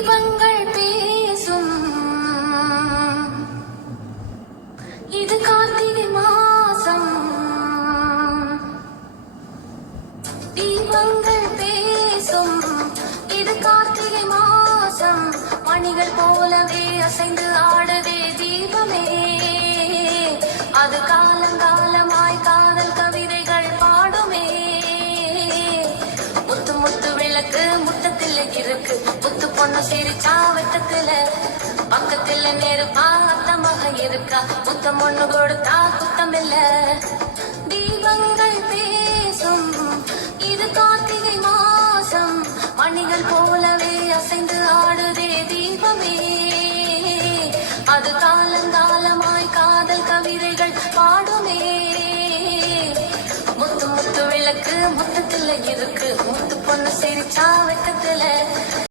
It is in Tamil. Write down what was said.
தீபங்கள் பேசும் இது கார்த்திகை மாசம். தீபங்கள் பேசும் இது கார்த்திகை மாசம். மணிகள் போலவே அசைந்து ஆடுதே தீபமே. அது காலங்காலமாய் காதல் கவிதைகள் பாடுமே. முத்து முத்து விளக்கு முத்தத்தில் இருக்கு. முத்து பொண்ணு சிரிச்சா வெட்டத்துல பக்கத்துல நெருப்பா அத்தமாக இருக்கா. முத்தம் ஒண்ணு கொடுத்தா குத்தம் இல்ல. தீபங்கள் பேசும் இது கார்த்திகை மாசம். மணிகள் போலவே அசைந்து ஆடுதே தீபமே. அது காலங்காலமாய் காதல் கவிதைகள் பாடுமே. முத்து முத்து விளக்கு முத்தத்துல இருக்கு. முத்து பொண்ணு சிரிச்சா வெட்டத்துல